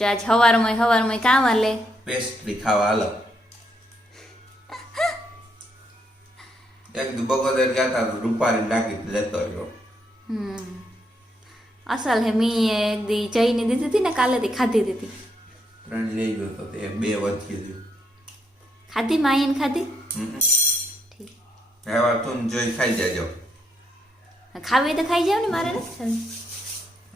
જો આજ હવારમાં હવારમાં કામ લે પેસ્ટ્રી ખાવા હાલો. એક બગોદર ગયા તા રૂપારી નાખી લેતો રહ્યો. અસલ હે મી એક દી જઈને દીધી હતી ને કાલે દી ખાધી દીધી. ત્રણ લઈ ગયો તો તે બે વચ્ચે ગયું ખાધી માયન ખાધી. ઠીક. એવા તું જોઈ ખાઈ જાજો. ખાવી તો ખાઈ જાવ ને મારે ખાવી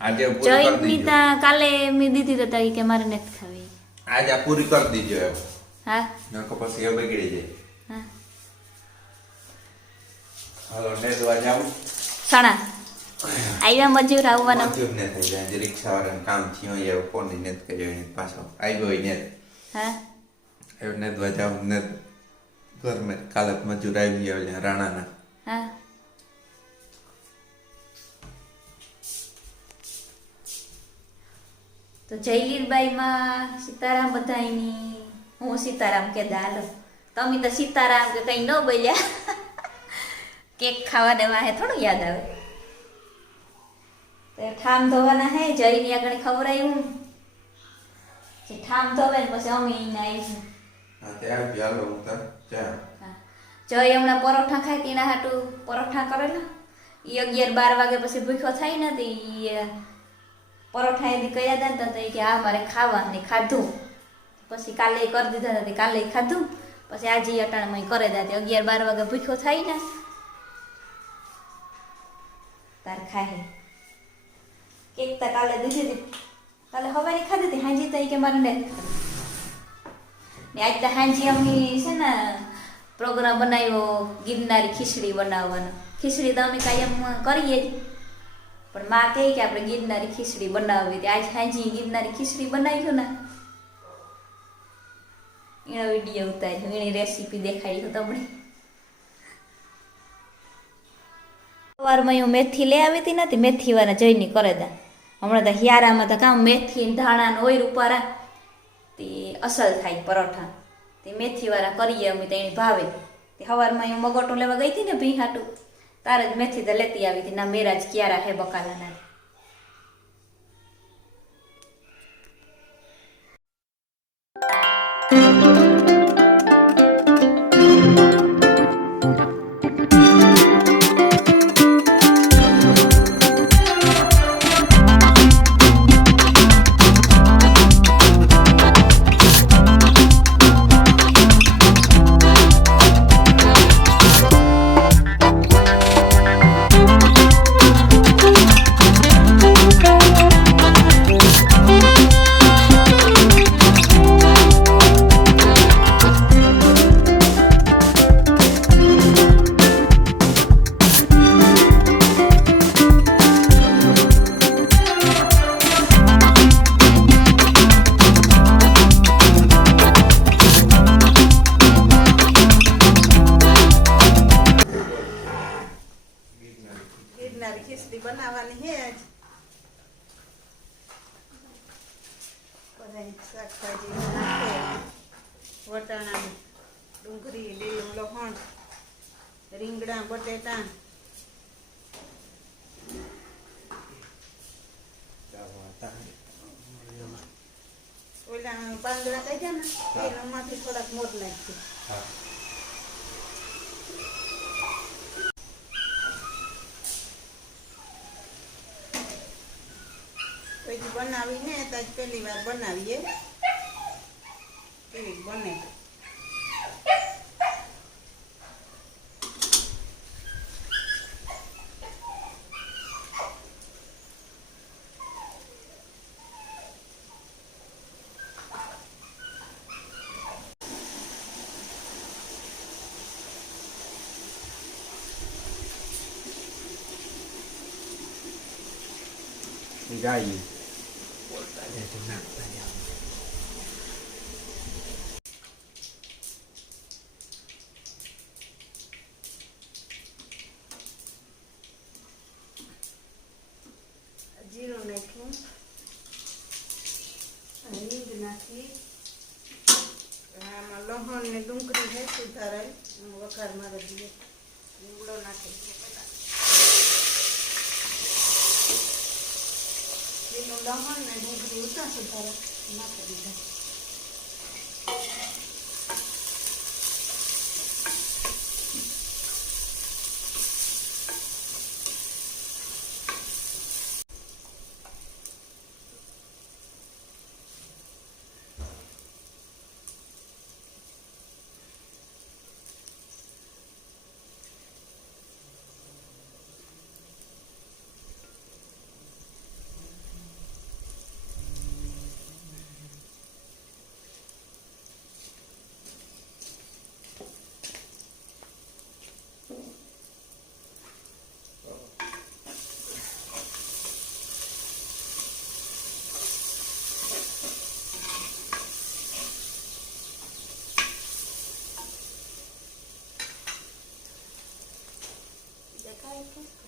આજે પૂરી કરી કાલે મે દીધી તો કે મારે નથી ખાવી. આજ આ પૂરી કરી દીજો એમ. હા? નકો પછી એ બગડી જાય. હા. હાલો નેદવા જાઉં સણા આવ્યા મજૂર આવવાના. મજૂર ને થઈ જાય રિક્ષા વાળા કામ થયું એ ફોન ને કર્યો એને પાછો આવ્યો ને હા? એવું ને દવા જાવ ને ઘર મે કાલે મજૂર આવી ગયા રાણાના. હા. તો જયલીરબાઈમાં સીતારામ બધાયની. હું સીતારામ કે દાલ. તમે તો સીતારામ કે કઈ ન બોલ્યા. કેક ખાવા દેવા હે થોડું યાદ આવે. તો ઠામ ધોવાના હે જઈને આગળ ખવડાવ્યું જે ઠામ ધોવે ને પછી અમે અહીંયા આવીશું હા ત્યાં આવી હાલો હું તાર ચા. હા. જય હમણાં પરોઠા ખાય તેના હાટું પરોઠા કરેલા. એ અગિયાર બાર વાગે પછી ભૂખ્યો થાય ને તો ઈ પરોઠા એથી કહ્યા હતા ને તો કે આ મારે ખાવા ને ખાધું. પછી કાલે કરી દીધા હતા કાલે ખાધું. પછી આજે અટાણમાં કરે દા તે અગિયાર બાર વાગે ભૂખ્યો થાય ને, તાર ખાહે. કેક તો કાલે દીધી હતી. કાલે હવારે ખાધી હતી, હાજી તો કે મારે ને આજ તો હાંજી અમે છે ને પ્રોગ્રામ બનાવ્યો ગિરનારી ખીચડી બનાવવાનો. ખીચડી તો અમે કાયમ કરીએ જ. પણ માં કહે કે આપણે ગિરનારી ખીચડી બનાવવી. હતી આજ હાજી ગિરનારી ખીચડી બનાવ્યું ને. એનો વીડિયો ઉતાર્યો. એની રેસીપી દેખાડી તમને. સવારમાં હું મેથી લઈ આવી હતી નથી મેથી વાળા જઈને કરે દા હમણાં તો હિયારામાં તો કામ મેથી ધાણા ઓય ઉપારા તે અસલ થાય પરોઠા. તે મેથીવાળા કરીએ અમે તો એની ભાવે. તે સવારમાં હું મગોટો લેવા ગઈ હતી ને ભી હાટું તારે જ મેથી તો લેતી આવી હતી ના મેરા જ ક્યારા હે બકાલાના. પાંદડા કાઢ્યા ને એનામાંથી થોડાક મોટ નાખી પછી બનાવીને તો પહેલી વાર બનાવીએ. કેવી બને. ગાય જીરું નાખ્યું અને હિંગ નાખી આમાં લસણ ને ડુંગળી છે સુધારેલ વઘાર મારે દઈએ લીમડો નાખી દઈએ પહેલા લીલું લસણ ને ડુંગળી ઉતા સુધારે નાખી દીધા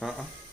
Uh-uh.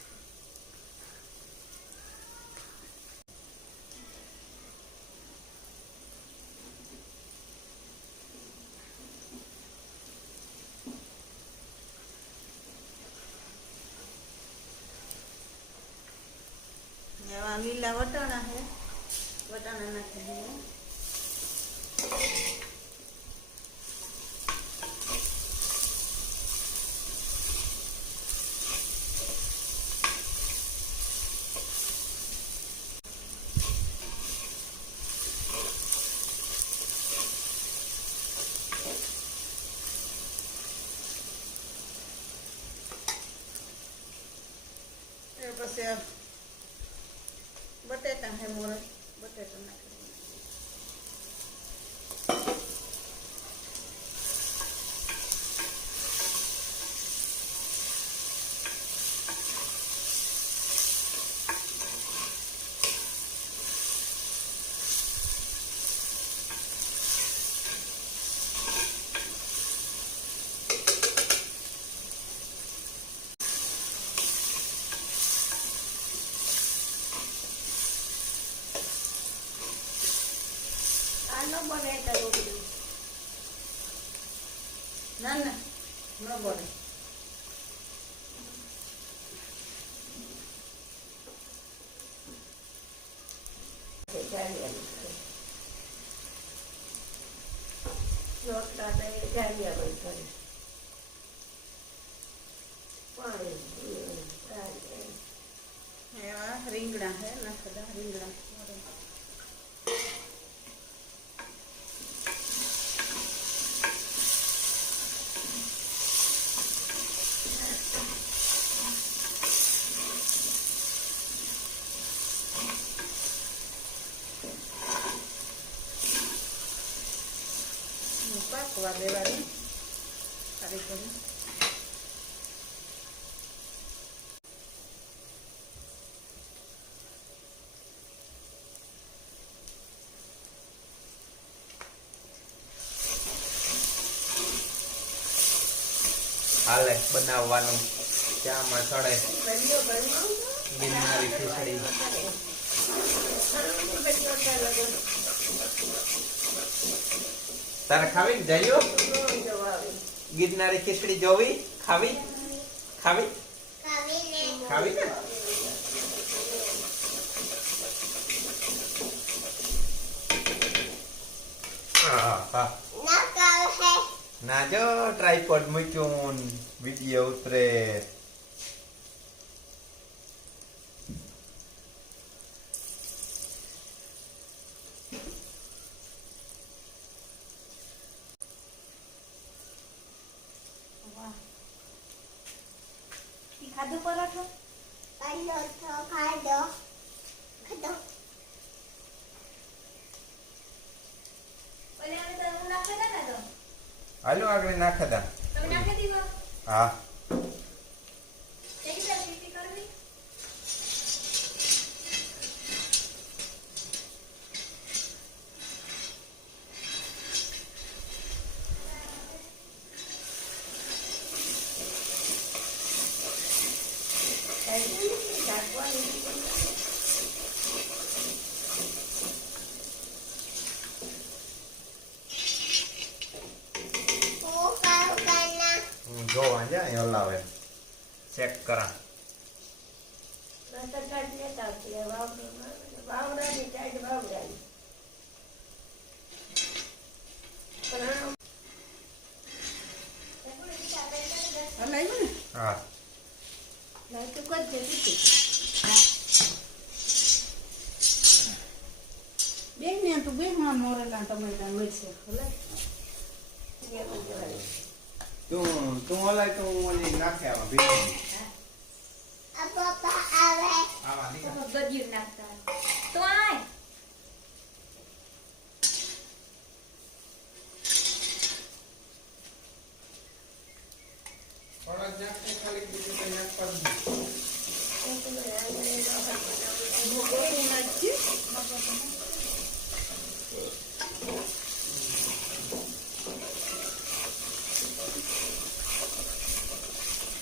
રીંગણા હે નાખેલા રીંગણા પાકવા દેવાની. આવી કરી. હાલે બનાવવાનું. ચામાં ગળ્યો ગિરનારી ખીચડી. તારે ખાવી? જઈયો ગિરનારી ખીચડી જોવી? ખાવી? ખાવી? ખાવી ને? ના જો ટ્રાયપોડ મૂક્યું વીડિયો ઉતરે વાહ ઈ ખાધું પરોઠો ઓલે અમે તો હું નાખતા હતા ને તો હાલો આગળ નાખતા હા કેવી રીતે પીપી કરવી હું જોવા જાય હલાવે ચેક કરા. હા. લાવ તો બે ને તું બે માં મોરેલા ટમેટા મળશે હલાય તું તું ઓલાય તો હું ઓલી નાખે આવા ભેગી આવા. નીકળ. ગજ્યું નાખતા તો આય થોડાક નાખે ખાલી બીજું કંઈ નાખવાનું નહીં.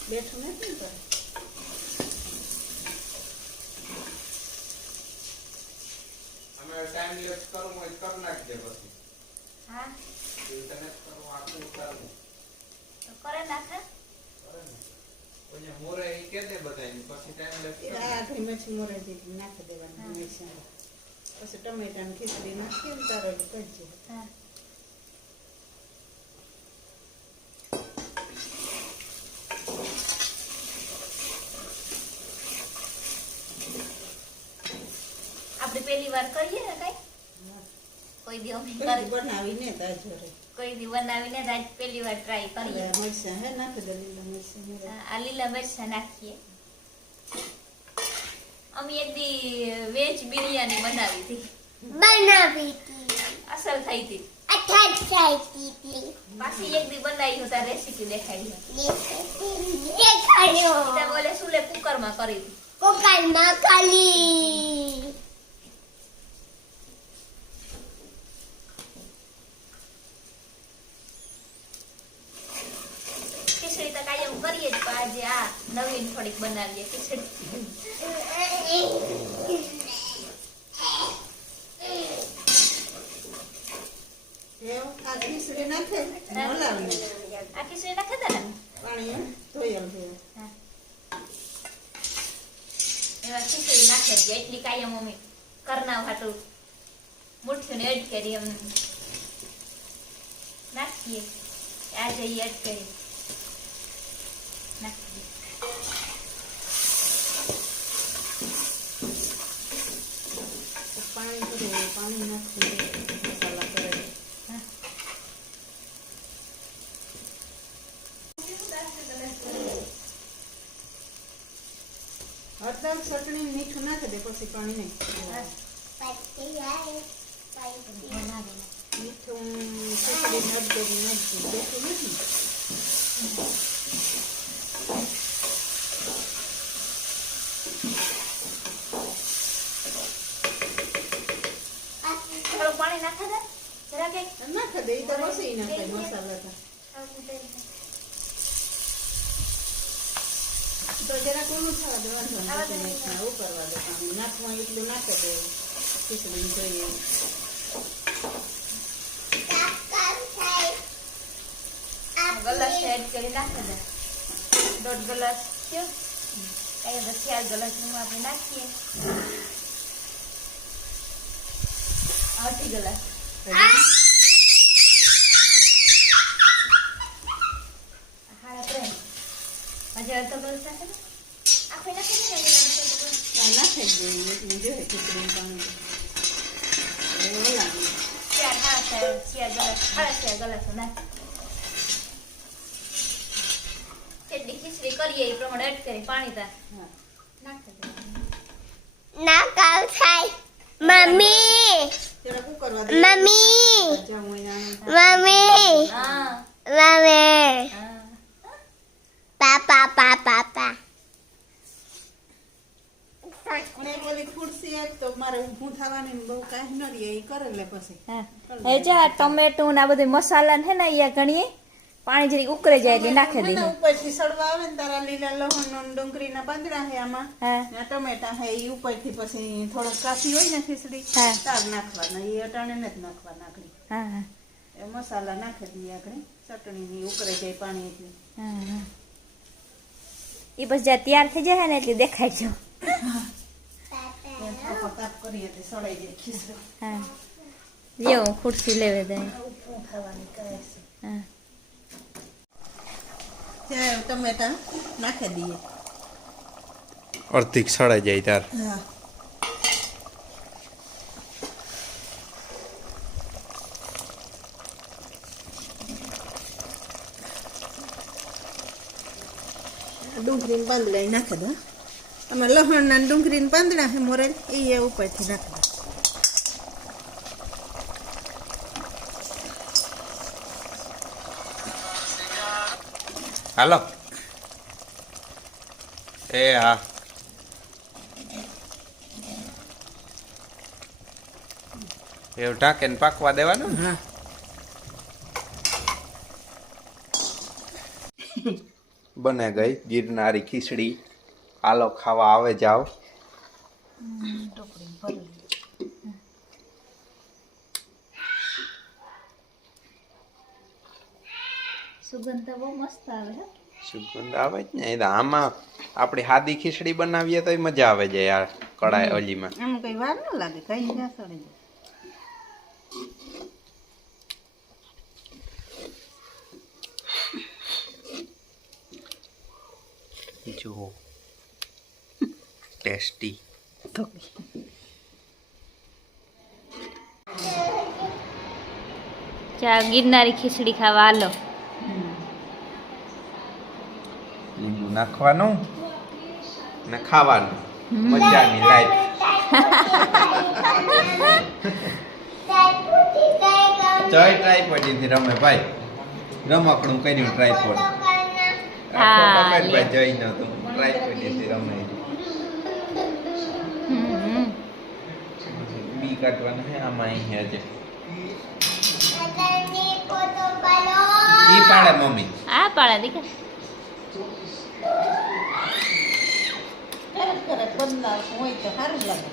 બેઠું નથી પણ. અમે ટાઈમ લેસ કરવું હોય કર કરી નાખજે પછી. હા? એવું તને કરવું આખું ઉતારવું તો કરે નાખે કરે ને. ઓલે મોરે ઈ કે દે બધાયને પછી ટાઈમ મોરે નાખી દેવાની પછી ટમેટાની ખીચડી નાખી ને તારે કરજે. હા. વાર કરીએ ને કઈ? કોઈ દી અમે કરી બનાવીને તાર કોઈ દી બનાવીને રાજ આજ પહેલી વાર ટ્રાય કરીએ. હવે હે નાખી દે લીલા મરચાં આ લીલા મરચાં નાખીએ. અમે એક દી વેજ બિરયાની બનાવી હતી. બનાવી હતી. અસલ થઈ હતી. અઠાઈ હતી. પાછી એક દી બનાવી હતા રેસીપી દેખાડી દેખાડ્યો. બોલે સુલે કુકરમાં કરી હતી. કુકરમાં ખાલી ખીચડી તો કાયમ કરીએ જ પણ આજે આ નવીન થોડીક બનાવીએ ખીચડી ને? ને? એટલી કાયમ મમ્મી કરના હાટું મુઠ્ઠીને એડ કરી એમ નાખીએ. આજે એડ કરી નાખીએ તો પાણી ભરે પાણી નાખી મસાલા કરે હા. હળદર ચટણી મીઠું નાખી દે પછી પાણી નહીં. મીઠું હળદર નાખી બેઠું નથી થોડું પાણી નાખે દે જરા કે નાખી દે ઈ તો રસોઈ નાખે મસાલા તો જરાક ઓલું થવા દે વાંધો. નહીં ઉકળવા દે પાણી નાખવા એટલું નાખે દે ખીચડી જોઈએ ગલાસ એડ કરી નાખે દે દોઢ ગલાસ થયો કઈ દસ ચાર ગલાસ આપણે નાખીએ અઢી ગલાસ હાડા ત્રણ નાખે જોઈએ ખીચડી પાણી. નાખ કેટલી કરીએ એ પ્રમાણે એડ કરી પાણી તાર ના કાલ થાય. મમ્મી! મમ્મી! મમ્મી! હા. મમ્મી! હા પા હે. ટમેટું ને આ બધું મસાલા ને અહીંયા ઘણીએ પાણી જરીક ઉકળે જાય એટલે નાખી મને ઉપરથી સડવા આવે ને તારા લીલા લહણ નો ડુંગળીના પાંદડા છે આમાં. ને ટમેટા હે એ ઉપરથી પછી થોડોક કાચી હોય ને ખીચડી હા. તાર નાખવાના ઈ અટાણે નથી નાખવાના આગળ હા હા. એ મસાલા નાખી દઈએ આગળ ચટણી ની ઉકળે જાય પાણી એટલે. હા હા. એ પછી જ્યાં તૈયાર થઈ જાય ને એટલે દેખાય જો એમ થાપા તાપ કરીએ તો સડાઈ જાય ખીચડી હા હું ખુરશી લેવે દે. ટમેટા નાખી દઈએ. અર્ધિક સળાઈ જાય તાર હા ડુંગળીને પાંદડા નાખી દો આમાં લસણના ડુંગળીને પાંદડા છે મોરેલ એ ઉપરથી નાખી દો હાલો એ હા એવું ઢાંકે ને પાકવા દેવાનું? હા. બને ગઈ. ગિરનારી ખીચડી. આલો ખાવા આવે જાવ સુગંધ બહુ મસ્ત આવે હે. સુગંધ આવે જ ને. આમાં આપણી હાદી ખીચડી બનાવીએ તો મજા આવે છે યાર કડાઈ ઓલીમાં આમ કઈ વાર ન લાગે. કઈ ના સડી જુઓ. ટેસ્ટી ચા ગિરનારી ખીચડી ખાવા હાલો. લીંબુ નાખવાનું ને ખાવાનું. મજાની લાઈફ. જય ટ્રાયપોડથી રમે ભાઈ. રમકડું કર્યું ટ્રાયપોડ હા, જઈ નતું ટ્રાયપોડથી રમે. હમ બી કાઢવાનું છે આમાં અહીં છે. ઈ પાડે મમ્મી. આ પાડા દીકરા તરત તરત બદલાવ હોય તો સારું લાગે.